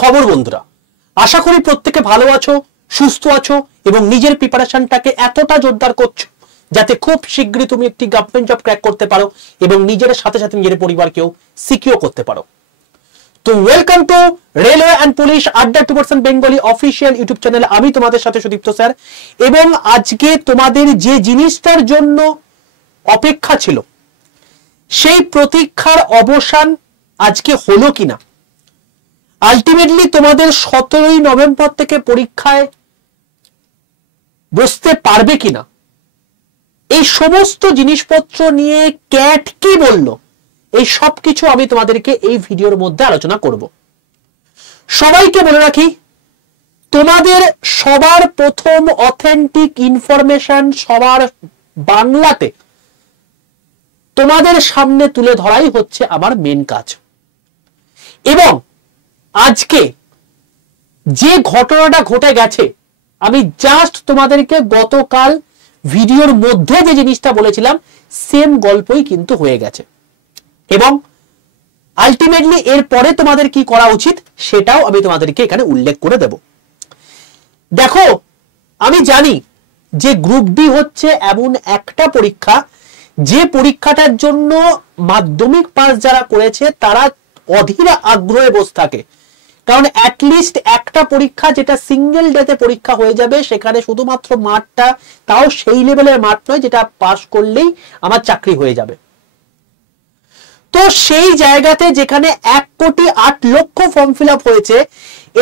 খবর বন্ধুরা, আশা করি প্রত্যেকে ভালো আছো, সুস্থ আছো এবং নিজের প্রিপারেশনটাকে এতটা জোরদার করছো যাতে খুব শীঘ্রই তুমি একটি গভর্নমেন্ট জব ক্র্যাক করতে পারো এবং নিজের সাথে সাথে নিজের পরিবারকেও সিকিউর করতে পারো। তো welcome to railway and police আড্ডা 2% বেঙ্গলি অফিসিয়াল ইউটিউব চ্যানেল। আমি তোমাদের সাথে সুদীপ্ত স্যার, এবং আজকে তোমাদের যে জিনিসটার জন্য অপেক্ষা ছিল সেই প্রতীক্ষার অবসান আজকে হলো কিনা, আলটিমেটলি তোমাদের 17ই নভেম্বর থেকে পরীক্ষায় বসতে পারবে কিনা, এই সমস্ত জিনিসপত্র নিয়ে ক্যাট কি বলল, এই সব কিছু আমি তোমাদেরকে এই ভিডিওর মধ্যে আলোচনা করব। সবাইকে বলে রাখি, তোমাদের সবার প্রথম অথেন্টিক ইনফরমেশন সবার বাংলাতে তোমাদের সামনে তুলে ধরাই হচ্ছে আমার মেন কাজ। এবং আজকে যে ঘটনাটা ঘটে গেছে, আমি জাস্ট তোমাদেরকে গতকাল ভিডিওর মধ্যে যে জিনিসটা বলেছিলাম সেম গল্পই কিন্তু হয়ে গেছে, এবং আলটিমেটলি এর পরে তোমাদের কি করা উচিত সেটাও আমি তোমাদেরকে এখানে উল্লেখ করে দেব। দেখো, আমি জানি যে গ্রুপ ডি হচ্ছে এমন একটা পরীক্ষা যে পরীক্ষাটার জন্য মাধ্যমিক পাস যারা করেছে তারা অধীর আগ্রহে বসে থাকে, কারণ অ্যাটলিস্ট একটা পরীক্ষা যেটা সিঙ্গেল ডেতে পরীক্ষা হয়ে যাবে, সেখানে শুধুমাত্র মাঠটা, তাও সেই লেভেলের মাঠ নয় যেটা পাস করলেই আমার চাকরি হয়ে যাবে। তো সেই জায়গাতে যেখানে 1,08,00,000 ফর্ম ফিল আপ হয়েছে,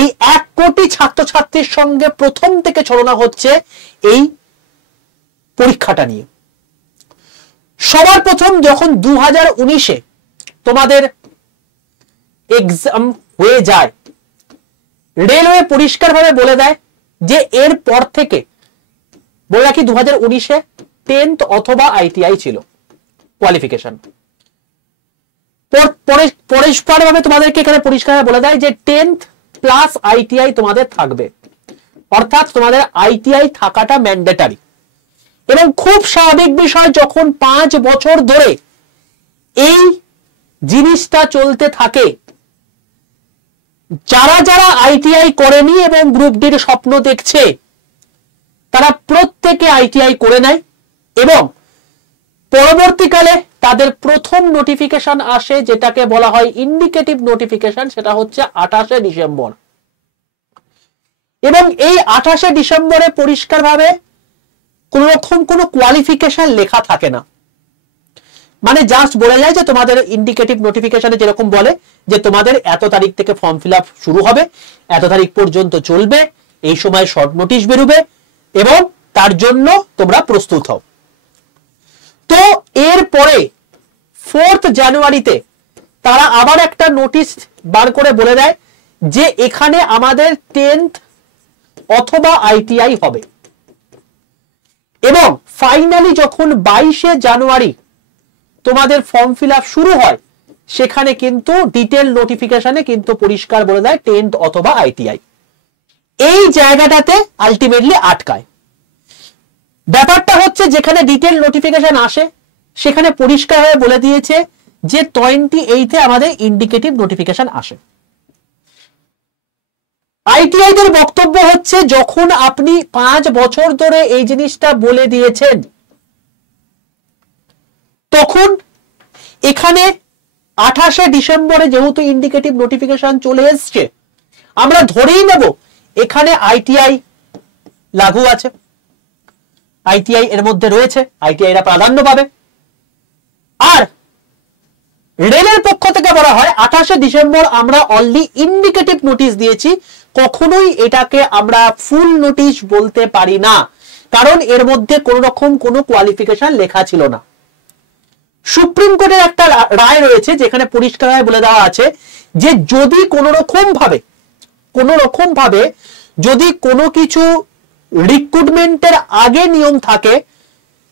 এই 1 কোটি ছাত্রছাত্রীর সঙ্গে প্রথম থেকে ছলনা হচ্ছে এই পরীক্ষাটা নিয়ে। সবার প্রথম যখন 2019-এ তোমাদের এক্সাম হয়ে যায়, রেলওয়ে পরিষ্কারভাবে বলে দেয় যে এর পর থেকে, বলে রাখি 2019-এ 10th অথবা আইটিআই ছিল কোয়ালিফিকেশন। পরিষ্কারভাবে তোমাদেরকে এখানে পরিষ্কারভাবে বলে দেয় যে 10th প্লাস আইটিআই তোমাদের থাকবে, অর্থাৎ তোমাদের আইটিআই থাকাটা ম্যান্ডেটারি। এবং খুব স্বাভাবিক বিষয়, যখন 5 বছর ধরে এই জিনিসটা চলতে থাকে, যারা যারা আইটিআই করেনি এবং গ্রুপ ডির স্বপ্ন দেখছে তারা প্রত্যেকে আইটিআই করে নেয়, এবং পরবর্তীকালে তাদের প্রথম নোটিফিকেশন আসে যেটাকে বলা হয় ইন্ডিকেটিভ নোটিফিকেশন, সেটা হচ্ছে 28শে ডিসেম্বর। এবং এই 28শে ডিসেম্বরে পরিষ্কারভাবে কোন রকম কোনো কোয়ালিফিকেশন লেখা থাকে না, মানে জাস্ট বলে যায় যে তোমাদের ইন্ডিকেটিভ নোটিফিকেশনে যেরকম বলে যে তোমাদের এত তারিখ থেকে ফর্ম ফিল আপ শুরু হবে, এত তারিখ পর্যন্ত চলবে, এই সময় শর্ট নোটিশ বেরোবে এবং তার জন্য তোমরা প্রস্তুত হও। তো এরপরে 4th জানুয়ারিতে তারা আবার একটা নোটিশ বার করে বলে দেয় যে এখানে আমাদের 10th অথবা আইটিআই হবে। এবং ফাইনালি যখন 22শে জানুয়ারি তোমাদের ফর্ম ফিল আপ শুরু হয়, সেখানে কিন্তু ডিটেল নোটিফিকেশনে কিন্তু পরিষ্কার বলে দেয় 10th অথবা আইটিআই। এই জায়গাটাতে আলটিমেটলি আটকায়। ব্যাপারটা হচ্ছে যেখানে ডিটেল নোটিফিকেশন আসে সেখানে পরিষ্কার হয়ে বলে দিয়েছে যে 28-এ আমাদের ইন্ডিকেটিভ নোটিফিকেশন আসে। আইটিআই দের বক্তব্য হচ্ছে যখন আপনি 5 বছর ধরে এই জিনিসটা বলে দিয়েছেন, তখন এখানে 28শে ডিসেম্বরে যেহেতু ইন্ডিকেটিভ নোটিফিকেশন চলে এসছে, আমরা ধরেই নেব এখানে আইটিআই লাগু আছে, আইটিআই এর মধ্যে রয়েছে, আইটিআইরা প্রাধান্য পাবে। আর রেলের পক্ষ থেকে বলা হয় 28শে ডিসেম্বর আমরা অলরেডি ইন্ডিকেটিভ নোটিশ দিয়েছি, কখনোই এটাকে আমরা ফুল নোটিশ বলতে পারি না, কারণ এর মধ্যে কোন রকম কোনো কোয়ালিফিকেশন লেখা ছিল না। সুপ্রিম কোর্টের একটা রায় রয়েছে যেখানে পরিষ্কারভাবে বলে দেওয়া আছে যে যদি কোনো রকম ভাবে যদি কোনো কিছু রিক্রুটমেন্টের আগে নিয়ম থাকে,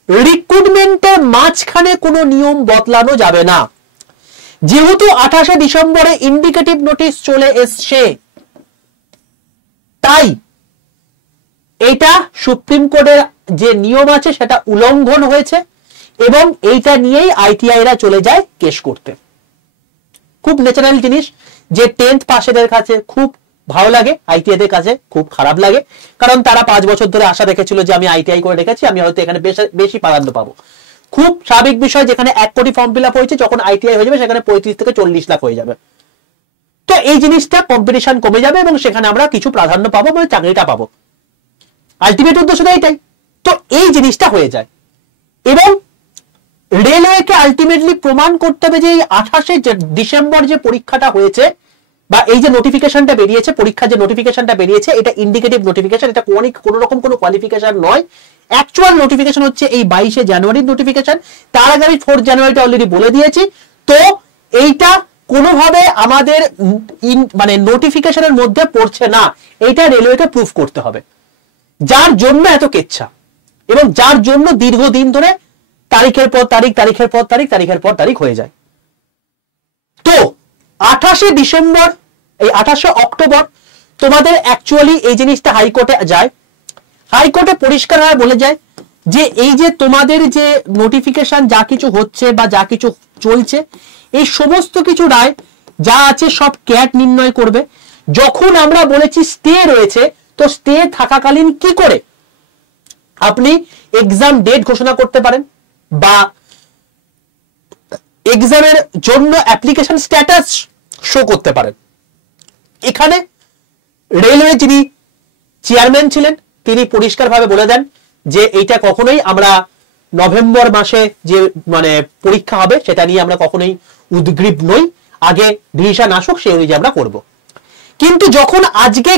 রিক্রুটমেন্টের মাঝখানে কোনো নিয়ম বদলানো যাবে না। যেহেতু 28শে ডিসেম্বরে ইন্ডিকেটিভ নোটিশ চলে এসছে, তাই এটা সুপ্রিম কোর্টের যে নিয়ম আছে সেটা উল্লঙ্ঘন হয়েছে, এবং এইটা নিয়েই আইটিআইরা চলে যায় কেস করতে। খুব ন্যাচারাল জিনিস যে 10th পাশেদের কাছে খুব ভালো লাগে, আইটিআই দের কাছে খুব খারাপ লাগে, কারণ তারা 5 বছর ধরে আশা রেখেছিল যে আমি আইটিআই করে রেখেছি, আমি হয়তো এখানে বেশি প্রাধান্য পাবো। খুব স্বাভাবিক বিষয়, যেখানে 1 কোটি ফর্ম ফিল আপ হয়েছে, যখন আইটিআই হয়ে যাবে সেখানে 35 থেকে 40 লাখ হয়ে যাবে। তো এই জিনিসটা কম্পিটিশন কমে যাবে এবং সেখানে আমরা কিছু প্রাধান্য পাবো, মানে চাকরিটা পাবো। আলটিমেট উদ্দেশ্য এটাই। তো এই জিনিসটা হয়ে যায় এবং রেলওয়েকে আলটিমেটলি প্রমাণ করতে হবে যে এই 28 ডিসেম্বর যে পরীক্ষাটা হয়েছে বা এই যে নোটিফিকেশনটা বেরিয়েছে, পরীক্ষার যে নোটিফিকেশনটা বেরিয়েছে, এটা ইন্ডিকেটিভ নোটিফিকেশন, এটা কোন রকম কোনো কোয়ালিফিকেশন নয়। অ্যাকচুয়াল নোটিফিকেশন হচ্ছে এই 22 জানুয়ারির নোটিফিকেশন। তার আগে আমি 4 জানুয়ারিটা অলরেডি বলে দিয়েছি। তো এইটা কোনোভাবে আমাদের মানে নোটিফিকেশনের মধ্যে পড়ছে না, এইটা রেলওয়েকে প্রুফ করতে হবে, যার জন্য এত কেচ্ছা এবং যার জন্য দীর্ঘদিন ধরে তারিখের পর তারিখ, তারিখের পর তারিখ, তারিখের পর তারিখ হয়ে যায়। তো 28 ডিসেম্বর, এই 28 অক্টোবর তোমাদের অ্যাকচুয়ালি এই জিনিসটা হাইকোর্টে যায়। হাইকোর্টে পরিষ্কারভাবে বলে যায় যে এই যে তোমাদের যে নোটিফিকেশন যা কিছু হচ্ছে বা যা কিছু চলছে, এই সমস্ত কিছু রায় যা আছে সব ক্যাট নির্ণয় করবে। যখন আমরা বলেছি স্টে রয়েছে, তো স্টে থাকাকালীন কি করে আপনি এক্সাম ডেট ঘোষণা করতে পারেন বা এক্সামের জন্য অ্যাপ্লিকেশন স্ট্যাটাস শো করতে পারেন। এখানে রেলওয়ে যিনি চেয়ারম্যান ছিলেন তিনি পরিষ্কারভাবে বলে দেন যে এইটা কখনোই আমরা নভেম্বর মাসে যে মানে পরীক্ষা হবে সেটা নিয়ে আমরা কখনোই উদ্গ্রীব নই, আগে ডিসিশন আসুক সেই অনুযায়ী আমরা করব। কিন্তু যখন আজকে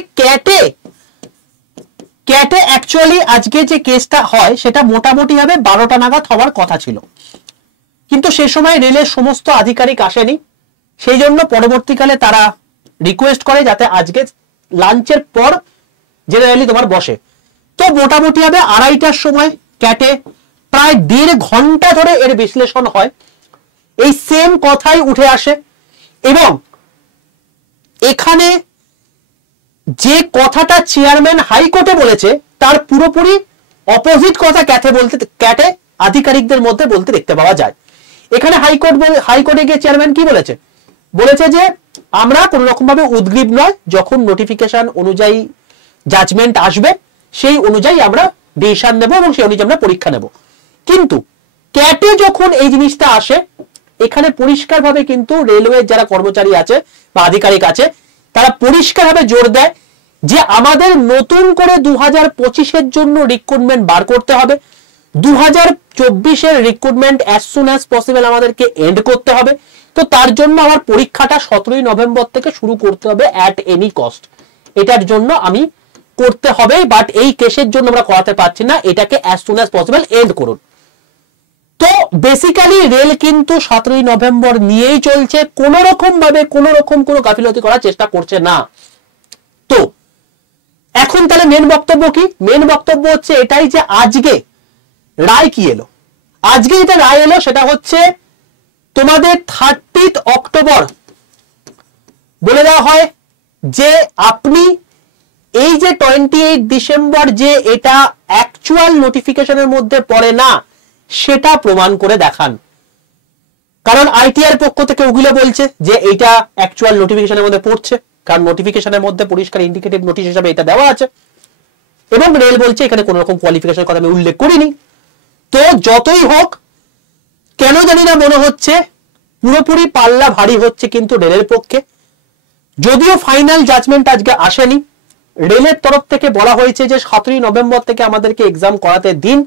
ক্যাটে অ্যাকচুয়ালি আজকে যে কেসটা হয় সেটা মোটামুটি ভাবে 12টা নাগাদ হওয়ার কথা ছিল, কিন্তু সে সময় রেলের সমস্ত আধিকারিক আসেনি, সেই জন্য পরবর্তীকালে তারা রিকোয়েস্ট করে যাতে আজকে লাঞ্চের পর জেনারেলি তোমার বসে। তো মোটামুটি ভাবে 2:30টার সময় ক্যাটে প্রায় 1.5 ঘন্টা ধরে এর বিশ্লেষণ হয়, এই সেম কথাই উঠে আসে এবং এখানে যে কথাটা চেয়ারম্যান হাইকোর্টে বলেছে তার পুরোপুরি অপোজিট কথা ক্যাটে আধিকারিকদের মধ্যে বলতে দেখতে পাওয়া যায়। এখানে হাইকোর্টে গিয়ে চেয়ারম্যান কি বলেছে যে আমরা কোন রকম ভাবে উদ্গ্রীব নয়, যখন নোটিফিকেশন অনুযায়ী জাজমেন্ট আসবে সেই অনুযায়ী আমরা ডিসিশন নেব এবং সেই অনুযায়ী আমরা পরীক্ষা নেব। কিন্তু ক্যাটে যখন এই জিনিসটা আসে, এখানে পরিষ্কারভাবে কিন্তু রেলওয়ের যারা কর্মচারী আছে বা আধিকারিক আছে তারা পরিষ্কারভাবে জোর দেয় যে আমাদের নতুন করে 2025-এর জন্য রিক্রুটমেন্ট বার করতে হবে, 2024-এর recruitment as soon as possible আমাদেরকে এন্ড করতে হবে। তো তার জন্য আমার পরীক্ষাটা 17 নভেম্বর থেকে শুরু করতে হবে অ্যাট এনি কস্ট, এটার জন্য আমি করতে হবে, বাট এই কেসের জন্য আমরা করাতে পারছি না, এটাকে as soon as possible end করুন। তো বেসিক্যালি রেল কিন্তু 17 নভেম্বর নিয়েই চলছে, কোন রকম ভাবে কোন গাফিলতি করার চেষ্টা করছে না। তো এখন তাহলে মেন বক্তব্য কি? মেন বক্তব্য হচ্ছে এটাই যে আজকে রায় কি এলো। আজকে যেটা রায় এলো সেটা হচ্ছে তোমাদের 30 অক্টোবর বলে দেওয়া হয় যে আপনি এই যে 28 ডিসেম্বর যে এটা অ্যাকচুয়াল নোটিফিকেশনের মধ্যে পড়ে না সেটা প্রমাণ করে দেখান। কারণ আইটিআর পক্ষ থেকে ওগুলো বলছে যে এইটা অ্যাকচুয়াল নোটিফিকেশনের মধ্যে পড়ছে, কারণ নোটিফিকেশনের মধ্যে পরিষ্কার ইন্ডিকেটিভ নোটিশ হিসেবে এটা দেওয়া আছে, এবং রেল বলছে এখানে কোনো রকম কোয়ালিফিকেশনের কথা আমি উল্লেখ করিনি। তো যতই হোক কেন জানি না মনে হচ্ছে পুরোপুরি পাল্লা ভারী হচ্ছে কিন্তু রেলের পক্ষে। যদিও ফাইনাল জাজমেন্ট আজকে আসেনি, রেলের তরফ থেকে বলা হয়েছে যে 17 নভেম্বর থেকে আমাদেরকে এক্সাম করাতে দিন,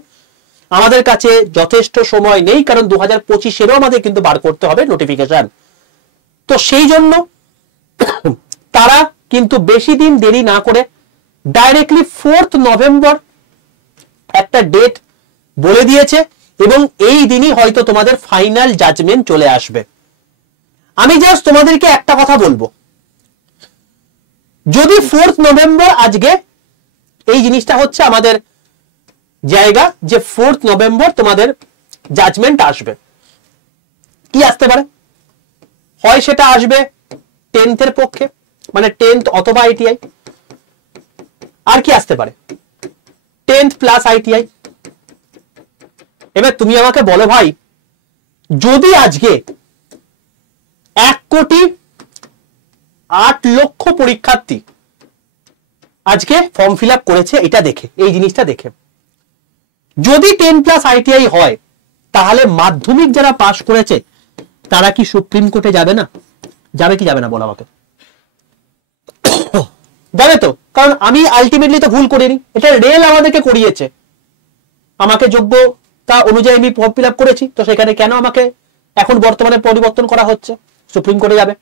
আমাদের কাছে যথেষ্ট সময় নেই, কারণ 2025-এরও আমাদের কিন্তু বার করতে হবে নোটিফিকেশন। তো সেই জন্য তারা কিন্তু বেশি দিন দেরি না করে ডাইরেক্টলি 4 নভেম্বর একটা ডেট বলে দিয়েছে এবং এই দিনই হয়তো তোমাদের ফাইনাল জাজমেন্ট চলে আসবে। আমি জাস্ট তোমাদেরকে একটা কথা বলবো, যদি 4 নভেম্বর আজকে এই জিনিসটা হচ্ছে আমাদের জায়গা যে 4 নভেম্বর তোমাদের জাজমেন্ট আসবে, কি আসতে পারে? হয় সেটা আসবে 10th এর পক্ষে, মানে 10th অথবা আইটিআই, আর কি আসতে পারে 10th প্লাস আইটিআই। এবার তুমি আমাকে বলো ভাই, যদি আজকে 1,08,00,000 পরীক্ষার্থী আজকে ফর্ম ফিল আপ করেছে এটা দেখে, এই জিনিসটা দেখে। যদি 10+ ITI হয় তাহলে মাধ্যমিক যারা পাশ করেছে তারা কি সুপ্রিম কোর্টে যাবে না? যাবে কি যাবে না বলো আমাকে? যাবে তো, কারণ আমি আলটিমেটলি তো ভুল করিনি, এটা রেল আমাদেরকে করিয়েছে, আমাকে যোগ্যতা অনুযায়ী আমি ফর্ম ফিল আপ করেছি, তো সেখানে কেন আমাকে এখন বর্তমানে পরিবর্তন করা হচ্ছে? সুপ্রিম কোর্টে যাবে।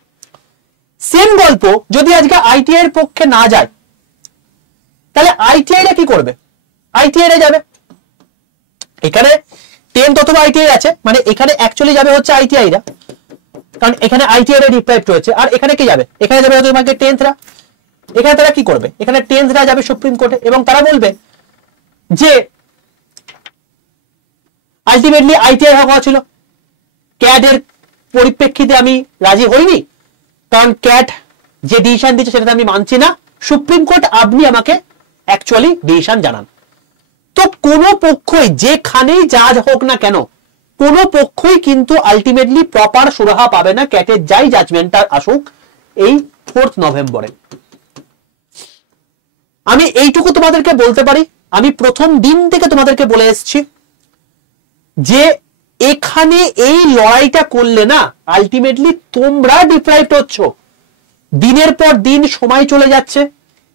সেম গল্প যদি আজকে ITI এর পক্ষে না যায় তাহলে ITI রা কি করবে? ITI রা যাবে। এখানে 10th অথবা ITI আছে, মানে এখানে অ্যাকচুয়ালি যাবে হচ্ছে ITI রা, কারণ এখানে ITI রা ডিপ্রাইভড রয়েছে। আর এখানে কি যাবে? এখানে যাবে হচ্ছে তোমাকে 10th রা। এখানে তারা কি করবে? এখানে 10th রা যাবে সুপ্রিম কোর্টে এবং তারা বলবে যে আলটিমেটলি ITI হওয়া ছিল, ক্যাট এর পরিপ্রেক্ষিতে আমি রাজি হইনি, কারণ ক্যাট যে ডিসিশন দিচ্ছে সেটাতে আমি মানছি না, সুপ্রিম কোর্ট আপনি আমাকে অ্যাকচুয়ালি ডিসিশন জানান। তো কোনো পক্ষই যেখানেই জাজ হোক না কেন, কোনো পক্ষই কিন্তু আলটিমেটলি প্রপার সুরাহা পাবে না, ক্যাটের যাই জাজমেন্টটা আসুক এই 4th নভেম্বরে। আমি এইটুকু তোমাদেরকে বলতে পারি, আমি প্রথম দিন থেকে তোমাদেরকে বলে এসেছি যে এখানে এই লড়াইটা করলে না আলটিমেটলি তোমরা ডিপ্রাইভড হচ্ছ। দিনের পর দিন সময় চলে যাচ্ছে,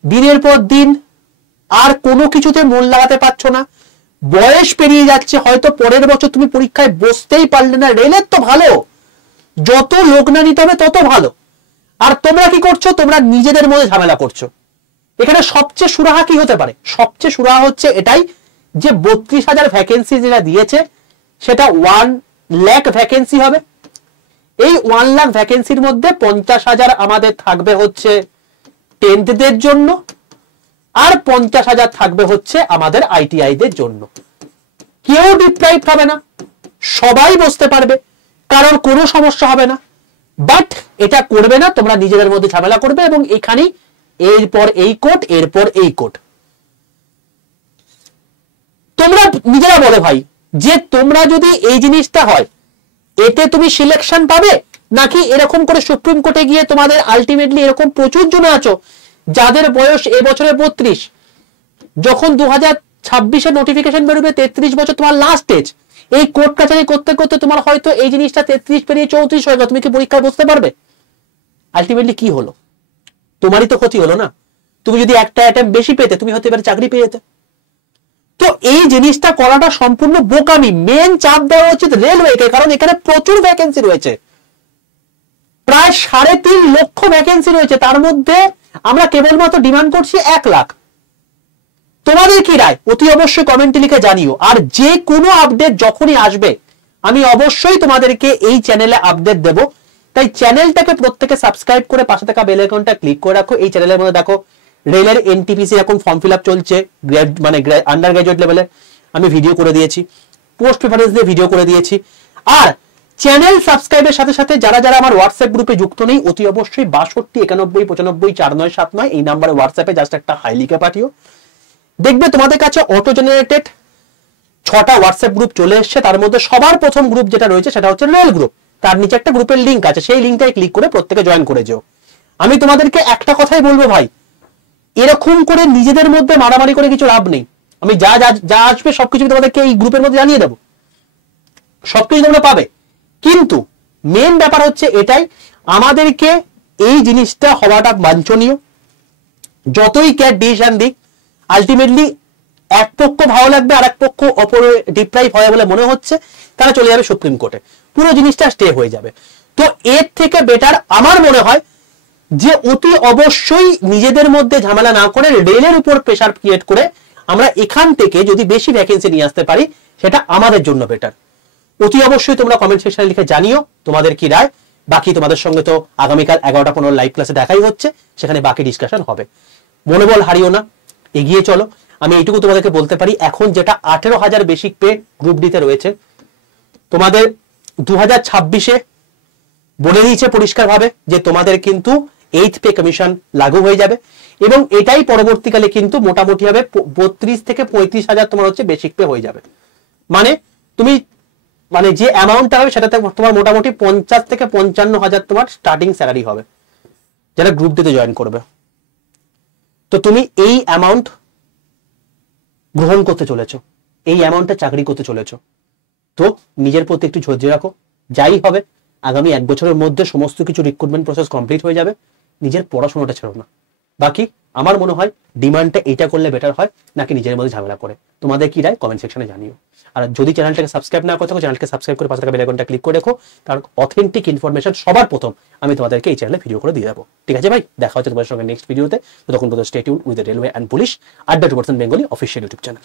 দিনের পর দিন আর কোনো কিছুতে মন লাগাতে পারছো না, বয়স পেরিয়ে যাচ্ছে, হয়তো পরের বছর তুমি পরীক্ষায় বসতেই পারলে না। রেলের তো ভালো, যত লোক না নিতে হবে তত ভালো, আর তোমরা কি করছো? তোমরা নিজেদের মধ্যে ঝামেলা করছো। এখানে সবচেয়ে সুরাহা কি হতে পারে? সবচেয়ে সুরাহা হচ্ছে এটাই যে 32,000 ভ্যাকেন্সি যেটা দিয়েছে সেটা 1 লাখ ভ্যাকেন্সি হবে। এই 1 লাখ ভ্যাকেন্সির মধ্যে 50,000 আমাদের থাকবে হচ্ছে 10th দের জন্য, আর 50,000 থাকবে হচ্ছে আমাদের ITI দের জন্য। কেউ ডিপ্রাইভড হবে না, সবাই বসতে পারবে, কারণ কোনো সমস্যা হবে না। বাট এটা করবে না, তোমরা নিজেদের মধ্যে ঝামেলা করবে এবং এখানেই এরপর এই কোর্ট, এরপর এই কোর্ট। তোমরা নিজেরা বলো ভাই, যে তোমরা যদি এই জিনিসটা হয় এতে তুমি সিলেকশন পাবে, নাকি এরকম করে সুপ্রিম কোর্টে গিয়ে তোমাদের আলটিমেটলি এরকম প্রচুর জন আছো যাদের বয়স এবছরে 32, যখন 2026 নোটিফিকেশন বেরোবে 33 বছর তোমার লাস্ট এজ, এই কোর্ট কাছারি করতে করতে তোমার হয়তো এই জিনিসটা 33 পেরিয়ে 34 হয়ে গেল, তুমি কি পরীক্ষায় বসতে পারবে? আলটিমেটলি কি হলো? তোমারই তো ক্ষতি হলো না। তুমি যদি একটা অ্যাটেম্প বেশি পেতে তুমি হতে পারে চাকরি পেয়ে যেতে। তো এই জিনিসটা করাটা সম্পূর্ণ বোকামি। মেন চাপ দেওয়া উচিত রেলওয়েকে, কারণ এখানে প্রচুর ভ্যাকেন্সি রয়েছে, প্রায় 3.5 লক্ষ ভ্যাকেন্সি রয়েছে, তার মধ্যে আমরা কেবলমাত্র ডিমান্ড করছি 1 লাখ। তোমাদের কি রায় অতি অবশ্যই কমেন্টে লিখে জানিও। আর যে কোনো আপডেট যখনই আসবে আমি অবশ্যই তোমাদেরকে এই চ্যানেলে আপডেট দেব, তাই চ্যানেলটাকে প্রত্যেকে সাবস্ক্রাইব করে পাশে থাকা বেল আইকনটা ক্লিক করে রাখো। এই চ্যানেলের মধ্যে দেখো রেলের NTPC এখন ফর্ম ফিল আপ চলছে, মানে আন্ডার গ্রাজুয়েট লেভেলে আমি ভিডিও করে দিয়েছি, পোস্ট প্রেফারেন্স দিয়ে ভিডিও করে দিয়েছি। আর চ্যানেল সাবস্ক্রাইবের সাথে সাথে যারা যারা আমার হোয়াটসঅ্যাপ গ্রুপে যুক্ত নেই অতি অবশ্যই 62 91 95 4979 এই নাম্বারে হোয়াটসঅ্যাপে জাস্ট একটা হাই লিখে পাঠিও। দেখবে তোমাদের কাছে অটো জেনারেটেড 6টা হোয়াটসঅ্যাপ গ্রুপ চলে এসছে, তার মধ্যে সবার প্রথম গ্রুপ যেটা রয়েছে সেটা হচ্ছে রেল গ্রুপ। তার নিচে একটা গ্রুপের লিঙ্ক আছে, সেই লিঙ্কটাই ক্লিক করে প্রত্যেকে জয়েন করে যেও। আমি তোমাদেরকে একটা কথাই বলবো ভাই, এরকম করে নিজেদের মধ্যে মারামারি করে কিছু লাভ নেই। আমি যা যা যা আসবে সবকিছু তোমাদেরকে এই গ্রুপের মধ্যে জানিয়ে দেবো, সবকিছু তোমরা পাবে। কিন্তু মেন ব্যাপার হচ্ছে এটাই, আমাদেরকে এই জিনিসটা হওয়াটা বাঞ্ছনীয়। যতই ক্যাট ডিসিশন দিক আলটিমেটলি এক পক্ষ ভালো লাগবে আর এক পক্ষ অপর ডিপ্রাইভ হয় বলে মনে হচ্ছে, তারা চলে যাবে সুপ্রিম কোর্টে, পুরো জিনিসটা স্টে হয়ে যাবে। তো এর থেকে বেটার আমার মনে হয় যে অতি অবশ্যই নিজেদের মধ্যে ঝামেলা না করে রেলের উপর প্রেসার ক্রিয়েট করে আমরা এখান থেকে যদি বেশি ভ্যাকেন্সি নিয়ে আসতে পারি সেটা আমাদের জন্য বেটার। অতি অবশ্যই তোমরা কমেন্ট সেকশনে লিখে জানিও তোমাদের কি রায়। বাকি তোমাদের সঙ্গে তো আগামীকাল 11টা 15 লাইভ ক্লাসে দেখাই হচ্ছে, সেখানে বাকি ডিসকাশন হবে। মনোবল হারিও না, এগিয়ে চলো। আমি এইটুকু তোমাদেরকে বলতে পারি, এখন যেটা 18,000 বেসিক পে গ্রুপ ডিতে রয়েছে, তোমাদের 2026-এ বলে দিয়েছে পরিষ্কারভাবে যে তোমাদের কিন্তু 8th পে কমিশন লাগু হয়ে যাবে এবং এটাই পরবর্তীকালে কিন্তু মোটামুটি হবে 32 থেকে 35,000 তোমার হচ্ছে বেসিক পে হয়ে যাবে। মানে তুমি মানে যে অ্যামাউন্টটা হবে সেটাতে তোমার মোটামুটি 50 থেকে 55,000 তোমার স্টার্টিং স্যালারি হবে যারা গ্রুপ ডিতে জয়েন করবে। তো তুমি এই অ্যামাউন্ট গ্রহণ করতে চলেছো, এই অ্যামাউন্টে চাকরি করতে চলেছো। তো নিজের প্রতি একটু ধৈর্য রাখো, যাই হবে আগামী 1 বছরের মধ্যে সমস্ত কিছু রিক্রুটমেন্ট প্রসেস কমপ্লিট হয়ে যাবে। নিজের পড়াশোনাটা ছেড়ো না। বাকি আমার মনে হয় ডিমান্ডটা এইটা করলে বেটার হয় নাকি নিজের মধ্যে ঝামেলা করে। তোমাদের কি রায় কমেন্ট সেকশনে জানিও। আর যদি চ্যানেলটাকে সাবস্ক্রাইব না করে থাকো, চ্যানেলকে সাবস্ক্রাইব করে পাশে থাকা বেল আইকনটা ক্লিক করে রেখো, কারণ অথেন্টিক ইনফরমেশন সবার প্রথম আমি তোমাদেরকে এই চ্যানেলে ভিডিও করে দিয়ে যাবো। ঠিক আছে ভাই, দেখা হচ্ছে তোমাদের সঙ্গে নেক্সট ভিডিওতে। ততক্ষণ পর্যন্ত stay tune with the railway and police @2% Bengali official YouTube channel.